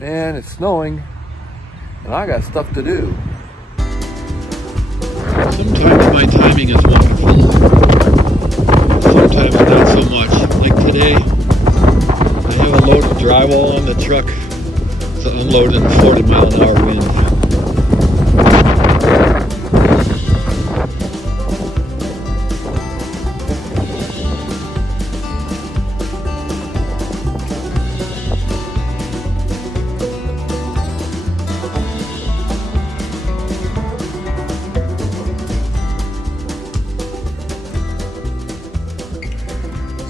and it's snowing, and I got stuff to do. Sometimes my timing is wonderful. Sometimes not so much. Like today, I have a load of drywall on the truck to unload in a 40-mile-an-hour wind.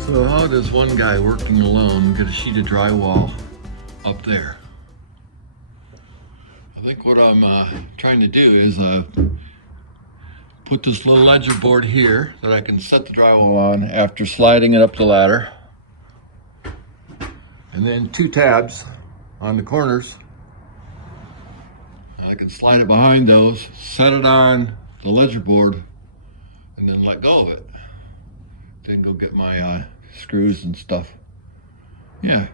So how does one guy working alone get a sheet of drywall up there? I think what I'm trying to do is put this little ledger board here that I can set the drywall on after sliding it up the ladder. And then 2 tabs on the corners. I can slide it behind those, set it on the ledger board, and then let go of it. Then go get my screws and stuff. Yeah.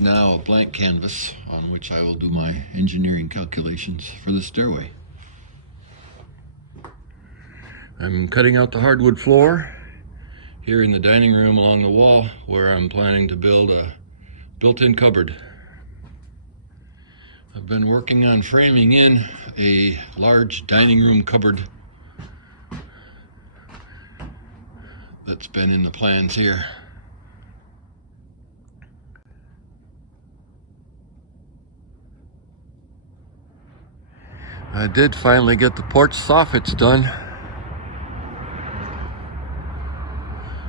Now a blank canvas on which I will do my engineering calculations for the stairway. I'm cutting out the hardwood floor here in the dining room along the wall where I'm planning to build a built-in cupboard. I've been working on framing in a large dining room cupboard that's been in the plans here. I did finally get the porch soffits done.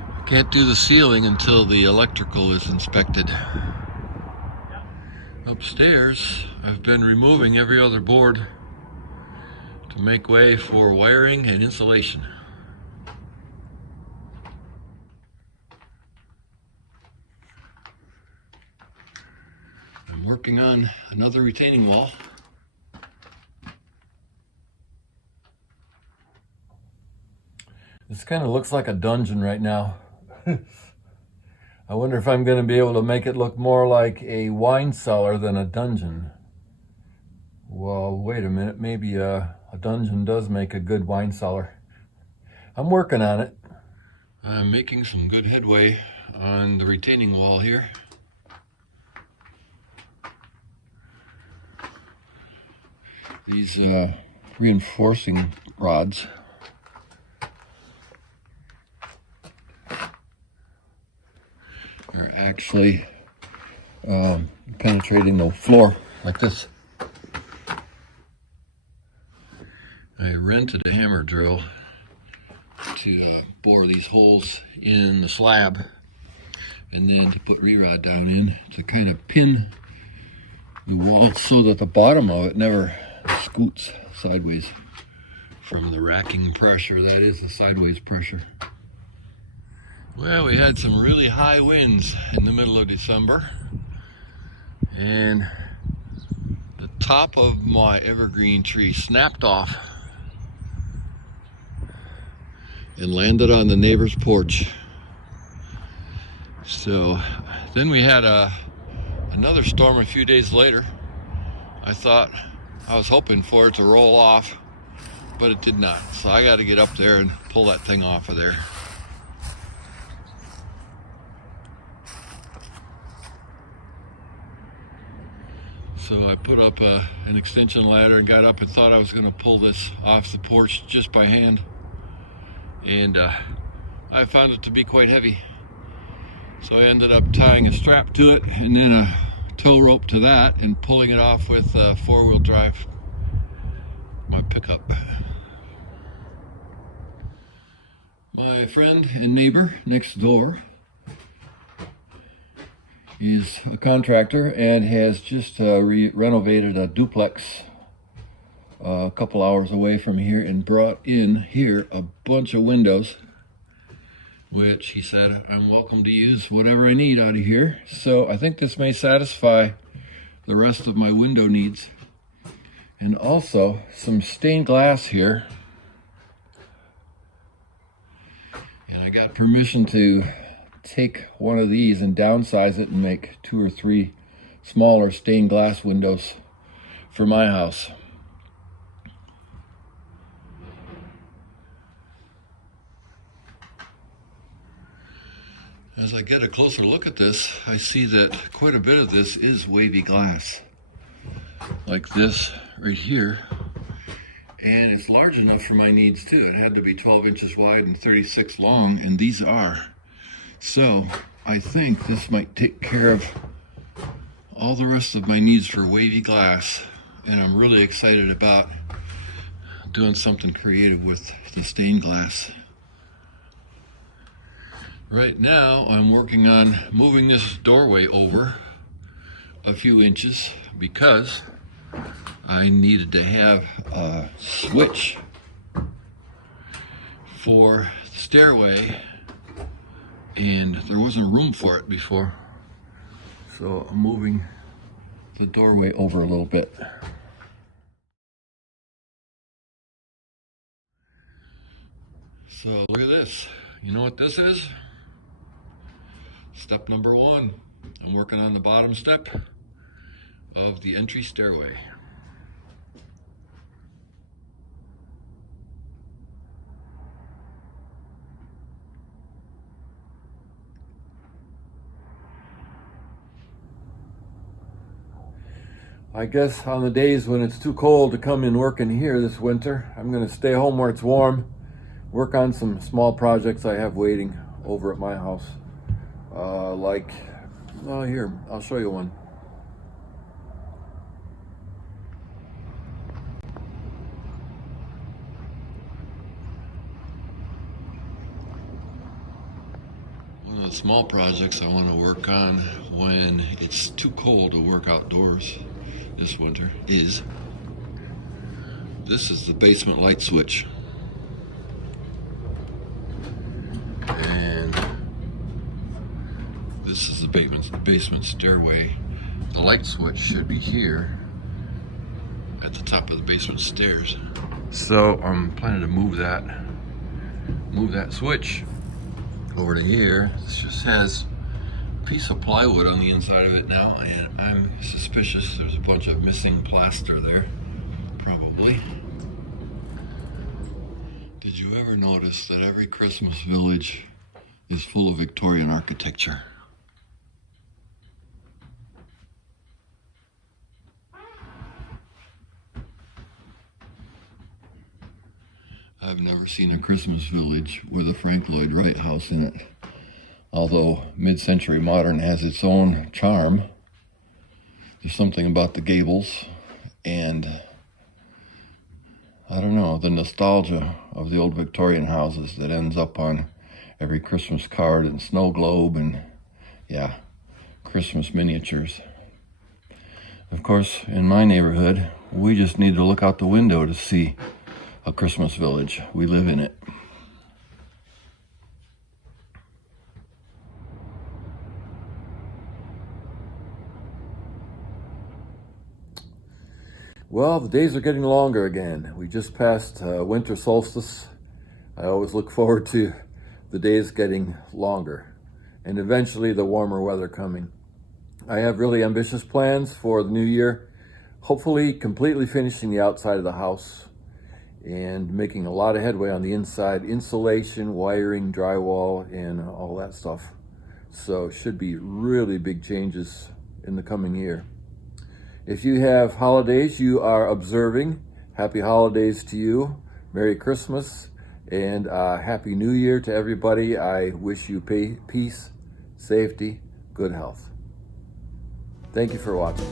I can't do the ceiling until the electrical is inspected. Upstairs, I've been removing every other board to make way for wiring and insulation. I'm working on another retaining wall. This kind of looks like a dungeon right now. I wonder if I'm going to be able to make it look more like a wine cellar than a dungeon. Well, wait a minute. Maybe a dungeon does make a good wine cellar. I'm working on it. I'm making some good headway on the retaining wall here. These reinforcing rods are actually penetrating the floor like this. I rented a hammer drill to bore these holes in the slab and then to put re-rod down in to kind of pin the wall so that the bottom of it never scoots sideways from the racking pressure, that is the sideways pressure. Well, we had some really high winds in the middle of December, and the top of my evergreen tree snapped off and landed on the neighbor's porch. So then we had another storm a few days later. I was hoping for it to roll off, but it did not. So I got to get up there and pull that thing off of there. So I put up an extension ladder and got up and thought I was going to pull this off the porch just by hand. And I found it to be quite heavy. So I ended up tying a strap to it and then a tow rope to that and pulling it off with four-wheel drive, my pickup. My friend and neighbor next door is a contractor and has just renovated a duplex a couple hours away from here and brought in here a bunch of windows, which he said I'm welcome to use whatever I need out of here. So I think this may satisfy the rest of my window needs. And also some stained glass here. And I got permission to take one of these and downsize it and make 2 or 3 smaller stained glass windows for my house. As I get a closer look at this, I see that quite a bit of this is wavy glass, like this right here. And it's large enough for my needs too. It had to be 12 inches wide and 36 long, and these are. So I think this might take care of all the rest of my needs for wavy glass. And I'm really excited about doing something creative with the stained glass. Right now I'm working on moving this doorway over a few inches because I needed to have a switch for the stairway and there wasn't room for it before. So I'm moving the doorway over a little bit. So look at this. You know what this is? Step number 1. I'm working on the bottom step of the entry stairway. I guess on the days when it's too cold to come in working here this winter, I'm going to stay home where it's warm, work on some small projects I have waiting over at my house. Well, here, I'll show you one. One of the small projects I want to work on when it's too cold to work outdoors this winter is this is the basement light switch. And this is the basement stairway. The light switch should be here at the top of the basement stairs. So I'm planning to move that switch over to here. This just has a piece of plywood on the inside of it now, and I'm suspicious there's a bunch of missing plaster there, probably. Did you ever notice that every Christmas village is full of Victorian architecture? I've never seen a Christmas village with a Frank Lloyd Wright house in it. Although mid-century modern has its own charm, there's something about the gables and, I don't know, the nostalgia of the old Victorian houses that ends up on every Christmas card and snow globe and, yeah, Christmas miniatures. Of course, in my neighborhood, we just need to look out the window to see a Christmas village. We live in it. Well, the days are getting longer again. We just passed winter solstice. I always look forward to the days getting longer and eventually the warmer weather coming. I have really ambitious plans for the new year, hopefully completely finishing the outside of the house and making a lot of headway on the inside, insulation, wiring, drywall, and all that stuff. So it should be really big changes in the coming year. If you have holidays you are observing, happy holidays to you, Merry Christmas, And Happy New Year to everybody. I wish you peace, safety, good health. Thank you for watching.